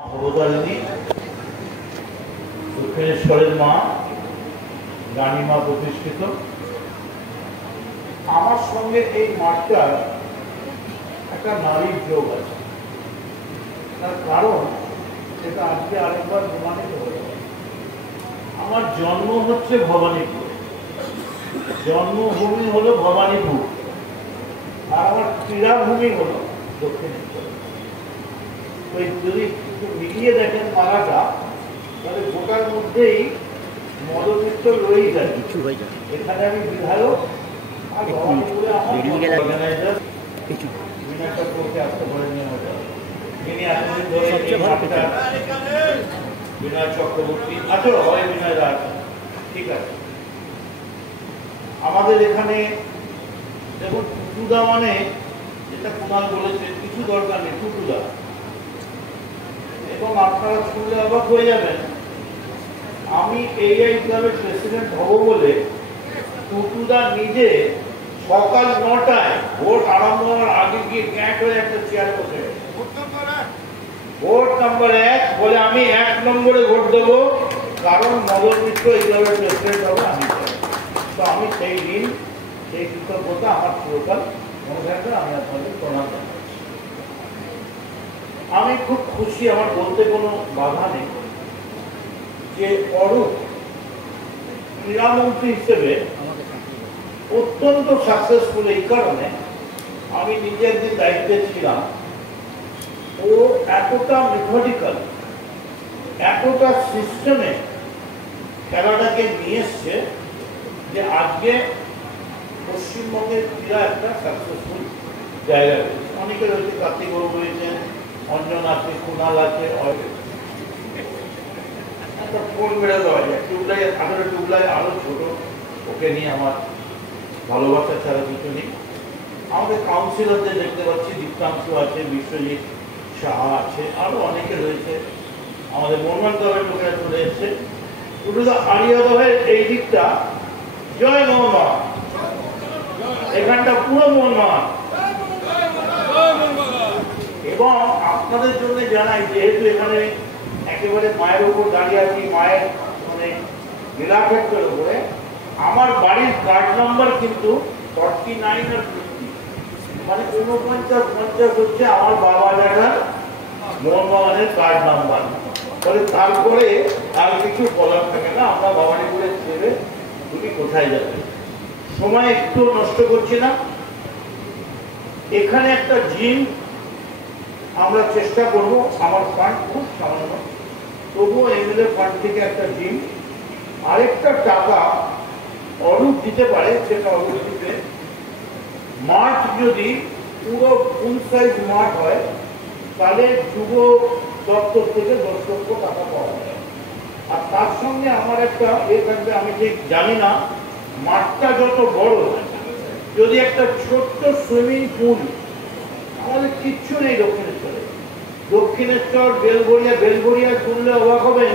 অবতারিণী দক্ষিণেশ্বরের মা রানীমা প্রতিষ্ঠিত। আমার সঙ্গে এই মাঠটার একটা নারীর যোগ আছে, তার কারণ সেটা আজকে আরেকবার প্রমাণিত হয়ে গেল। আমার জন্ম হচ্ছে ভবানীপুর, জন্মভূমি হলো ভবানীপুর, আর আমার ক্রীড়াভূমি হলো দক্ষিণেশ্বর। ওই যদি একটু মিলিয়ে দেখেন পাড়াটা, তাহলে গোটার মধ্যেই মদন মিত্র রয়েই যায়। এখানে আমি বিধায়ক, আর ভবানীপুরে আমার অর্গানাইজার বিনা চক্রবর্তী আসতে পারে নিয়ে যিনি এতদিন ধরে বিনয় চক্রবর্তী আছো, হয় বিনয় রাজ, ঠিক আছে। আমাদের এখানে দেখুন টুটুদা মানে, যেটা কুমার বলেছে, কিছু দরকার নেই, টুটুদা। এবং আপনারা শুনলে অবাক হয়ে যাবেন, আমি এই ক্লাবের প্রেসিডেন্ট হব বলে টুটুদা নিজে সকাল 9টায় ভোট আরম্ভ হওয়ার আগে গিয়ে ক্যাট হয়ে একটা চেয়ারে বসে ভোট নাম্বার 1 বলে আমি 1 নম্বরে ভোট দেবো, কারণ মদন মিত্র এই ক্লাবের প্রেসিডেন্ট হবে আমি। তো আমি সেই দিন সেই কৃতজ্ঞতা আমার পুরোটা মনে থাকবে, আমি আপনাদের প্রণাম জানাচ্ছি। আমি খুব খুশি, আমার বলতে কোনো বাধা নেই, যে অরূপ ক্রীড়ামন্ত্রী হিসেবে অত্যন্ত সাকসেসফুল। এই কারণে আমি নিজে একদিন দায়িত্বে ছিলাম, ও এতটা মেথডিক্যাল, এতটা সিস্টেমে খেলাটাকে নিয়ে এসছে যে আজকে পশ্চিমবঙ্গের ক্রীড়া একটা সাকসেসফুল জায়গা রয়েছে। অনেকে রয়েছে, কার্তিক বাবু রয়েছেন, অঞ্জন আছে, কুণাল আছে, একটা ফোন বেড়ে দেওয়া যায়। টুবলাই আসলে টুবলাই আরো ছোট, ওকে নিয়ে আমার ভালোবাসা ছাড়া কিছু নেই। আমাদের কাউন্সিলরদের দেখতে পাচ্ছি, দীপ্তাংশু আছে, বিশ্বজিৎ সাহা আছে, আরো অনেকে রয়েছে। আমাদের মোহনবাগান ক্লাবের লোকেরা চলে এসছে। টুটুদা হারিয়ে দেওয়া এই দিকটা, জয় মোহনবাগান, এখানটা পুরো মোহনবাগান। এবং আপনাদের জন্য জানাই, যেহেতু এখানে একেবারে মায়ের উপর দাঁড়িয়ে আছি, মায়ের মানে লীলাক্ষেত্রের উপরে, আমার বাড়ির কার্ড নাম্বার কিন্তু 49 আর 50, মানে 49-50 হচ্ছে আমার বাবা দাদার মোহনবাগানের কার্ড নাম্বার। ফলে তারপরে আর কিছু বলার থাকে না, আমরা ভবানীপুরের ছেলে, তুমি কোথায় যাবে। সময় একটু নষ্ট করছি না। এখানে একটা জিম আমরা চেষ্টা করব, আমার ফান্ড খুব সামান্য, তবুও এমএলএ ফান্ড থেকে একটা জিম, আরেকটা টাকা অরূপ দিতে পারে, সেটা অরূপ দিতে। মাঠ যদি পুরো ফুল সাইজ মাঠ হয়, তাহলে যুব দপ্তর থেকে 10 লক্ষ টাকা পাওয়া যায়। আর তার সঙ্গে আমার একটা থাকবে, আমি ঠিক জানি না, মাঠটা যত বড়, যদি একটা ছোট্ট সুইমিং পুল, আমাদের কিচ্ছু নেই দক্ষিণেশ্বরে, দক্ষিণেশ্বর বেলগড়িয়া শুনলে অবাক হবেন,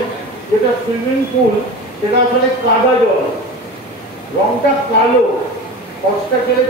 যেটা সুইমিং পুল সেটা আসলে কাদা জল, রংটা কালো, কষ্টা খেলে